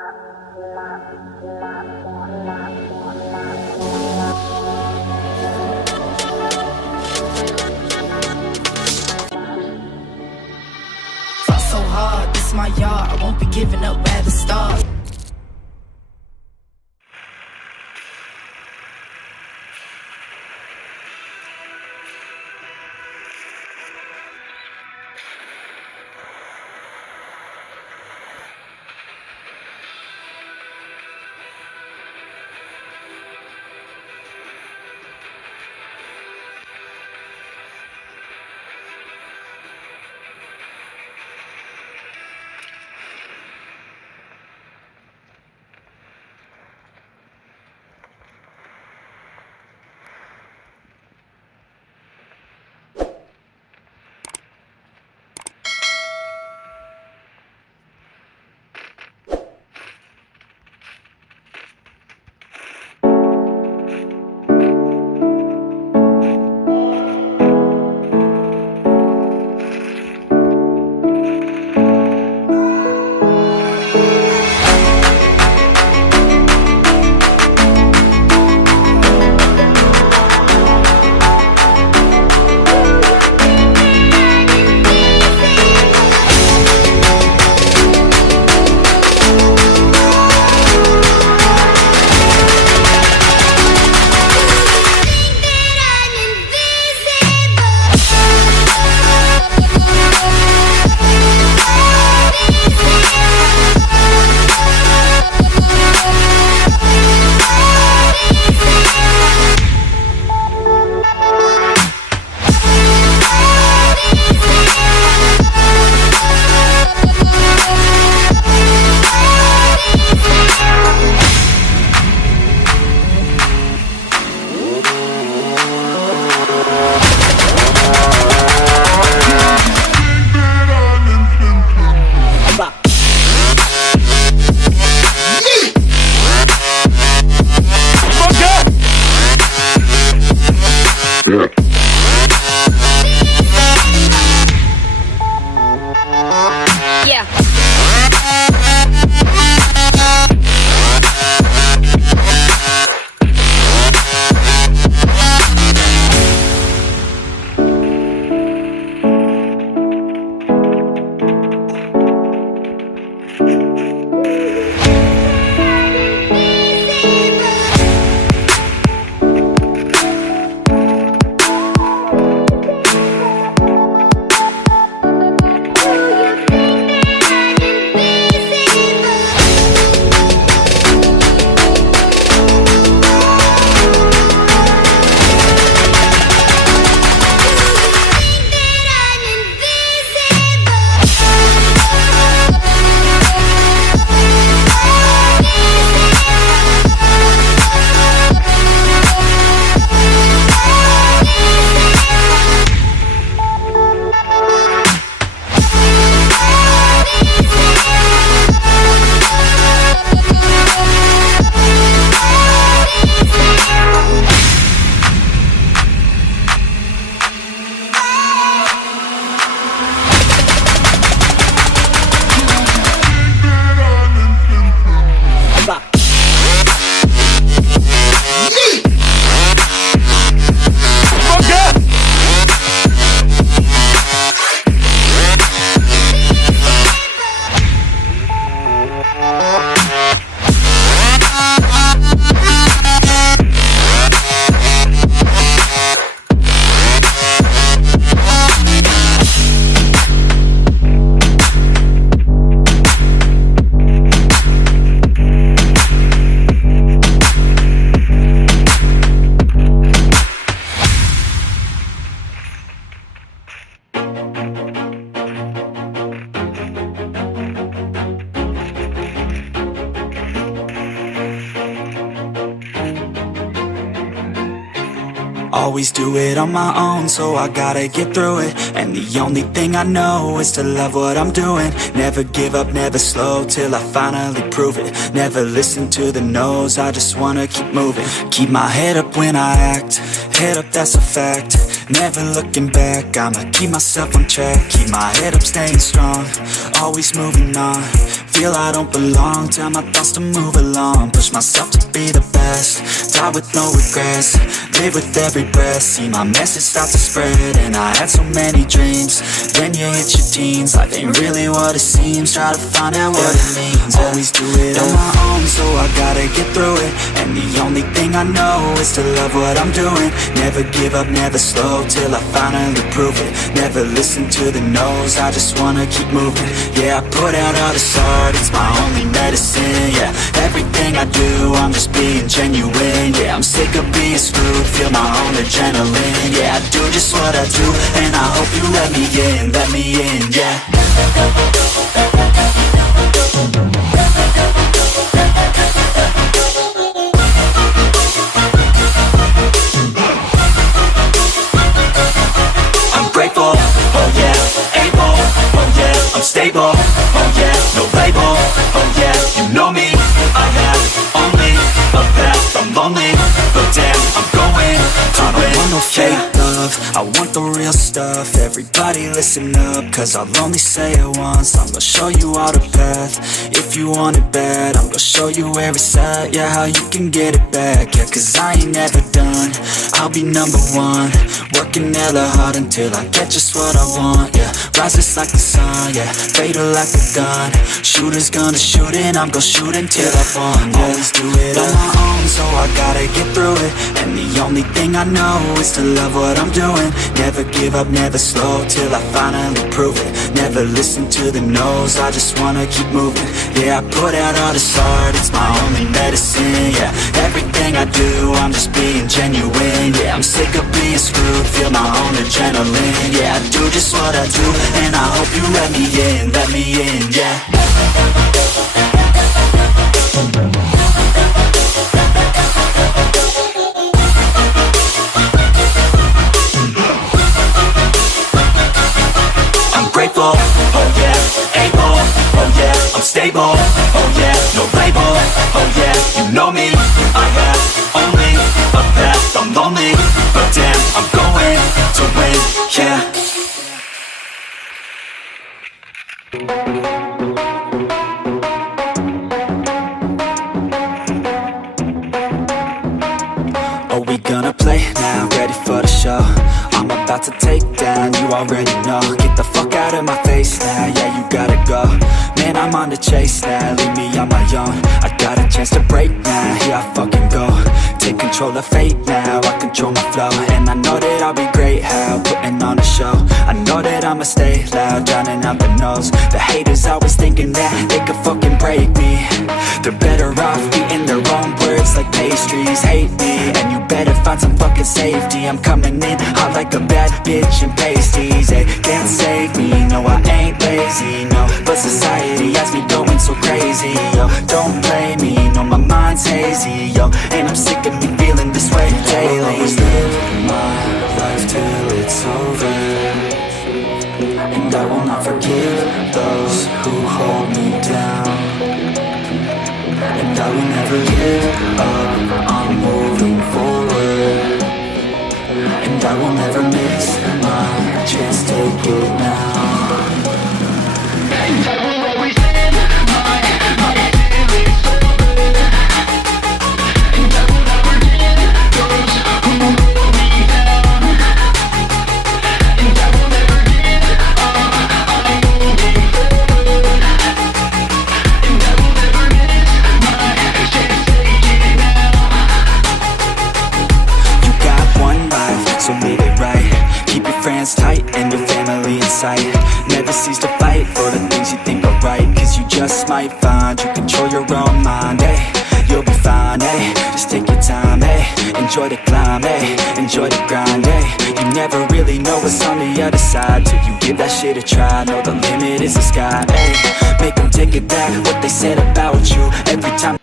Fought so hard, this is my yard. I won't be giving up at the start. Always do it on my own, so I gotta get through it. And the only thing I know is to love what I'm doing. Never give up, never slow, till I finally prove it. Never listen to the no's, I just wanna keep moving. Keep my head up when I act, head up, that's a fact. Never looking back, I'ma keep myself on track. Keep my head up, staying strong, always moving on. Feel I don't belong, tell my thoughts to move along. Push myself to be the best, die with no regrets. Live with every breath, see my message start to spread. And I had so many dreams, then you hit your teens. Life ain't really what it seems, try to find out what it means. Always do it on my own, so I gotta get through it. And the only thing I know is to love what I'm doing. Never give up, never slow, till I finally prove it. Never listen to the no's, I just wanna keep moving. Yeah, I put out all this art, it's my only medicine. Yeah, everything I do, I'm just being genuine. Yeah, I'm sick of being screwed, feel my own adrenaline. Yeah, I do just what I do, and I hope you let me in, yeah. I'm grateful, oh yeah, able, oh yeah, I'm stable, oh yeah, no label, oh yeah, you know me, I have only a path, I'm lonely, but damn, I'm going to win. I don't want no fake love, I want the real stuff. Everybody listen up, cause I'll only say it once. I'm gonna show you all the path, if you want it bad. I'm gonna show you where it's at, yeah, how you can get it back. Yeah, cause I ain't never done, I'll be number one. Working hella hard until I get just what I want, yeah. Rises like the sun, yeah, fatal like a gun. Shooter's gonna shoot and I'm gonna shoot until I won, yeah. Always do it on my own, so I gotta get through it. And the only thing I know is to love what I'm doing. Never give up, never slow, till I finally prove it. Never listen to the no's, I just wanna keep moving. Yeah, I put out all this art, it's my only medicine. Yeah, everything I do, I'm just being genuine. Yeah, I'm sick of being screwed, feel my own adrenaline. Yeah, I do just what I do, and I hope you let me in, yeah. Grateful, oh yeah, able, oh yeah, I'm stable, oh yeah, no label, oh yeah, you know me, I have only a path, I'm lonely, but damn, I'm going to win, yeah. Are we gonna play now, ready for the show? I'm about to take down, you already know. Get the fuck out of my face now, yeah, you gotta go. Man, I'm on the chase now, leave me on my own. I got a chance to break now, here I fucking go. Take control of fate now, I control my flow. And I know that I'll be great, how, putting on a show. I know that I'ma stay loud, drowning out the noise. The haters always thinking that they could fucking break me. They're better off eating their own words like pastries. Hate me, and you better find some fucking safety. I'm coming in hot like a bad bitch in pasties. They can't save me, no I ain't lazy, no. But society has me going so crazy, yo. Don't blame me, no my mind's hazy, yo. And I'm sick of me feeling this way daily. I'll always live my life till it's over, and I will not forgive those who hold me down. And I will never give up, I'm moving forward. And I will never miss my chance, take it now. And I will always live my life till it's over, and I will never give those who hold me down. And I will never give up, I'm moving forward. And I will never miss my chance, take it now. You got one life, so live it right. Keep your friends tight and your family in sight. Never cease to fight for the things you think are right, cause you just might find you control your own mind, eh? You'll be fine, eh? Just take your time, eh? Enjoy the climb, eh? Enjoy the grind, eh? You never really know what's on the other side till you give that shit a try. Know the limit is the sky, eh? Make them take it back, what they said about you every time.